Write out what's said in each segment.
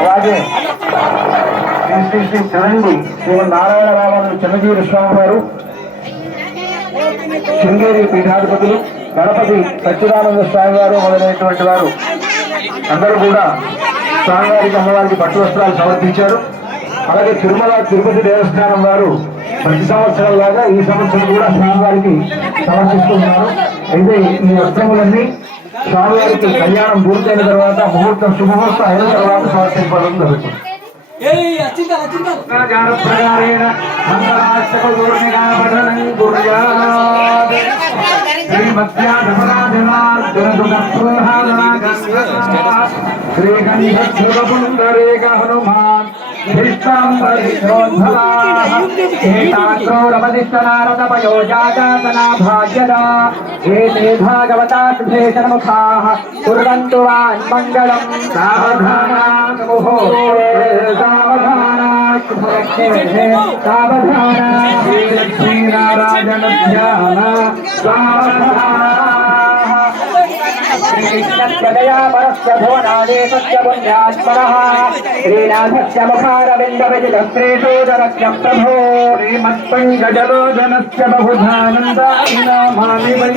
అలాగే శ్రీ శ్రీ శ్రీ శ్రీమన్నారాయణ రామాను చిన్నజీవి స్వామి వారు, శృంగేరి పీఠాధిపతులు, గణపతి సచ్చిదానంద స్వామి వారు మొదలైనటువంటి వారు అందరూ కూడా స్వామివారికి అమ్మవారికి పట్టు వస్త్రాలు సమర్పించారు. అలాగే తిరుమల తిరుపతి దేవస్థానం వారు ప్రతి సంవత్సరం లాగా ఈ సంవత్సరం కూడా స్వామివారికి సమర్పిస్తున్నారు. అయితే ఈ వస్త్రములన్నీ స్వామివారికి కళ్యాణం పూర్తయిన తర్వాత ముహూర్తం శుభముహూర్తం అయిన తర్వాత సమర్పించడం జరుగుతుంది. హనుమాన్ భాగవతా సుభేషణముఖాః కుర్వంతు వాన్ మంగళం. శ్రీనారాయణ ధ్యాన శ్రీకృష్ణదయా పరస్య భువనాదేశస్య పుణ్యాత్మనః శ్రీనాథస్య ముఖారవింద విజితశ్రేషోదరస్య ప్రభో శ్రీమత్పంకజలోచనస్య బహుధానందాని నామాని వై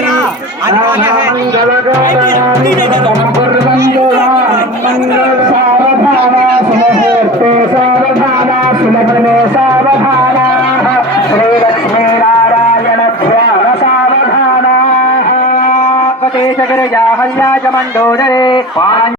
సావధాన సుముహూర్తే సావధాన సులభనే సావధాన శ్రీలక్ష్మీనారాయణ ధ్యాన సావధాన గిరిజా హల్యాచ మండోదరే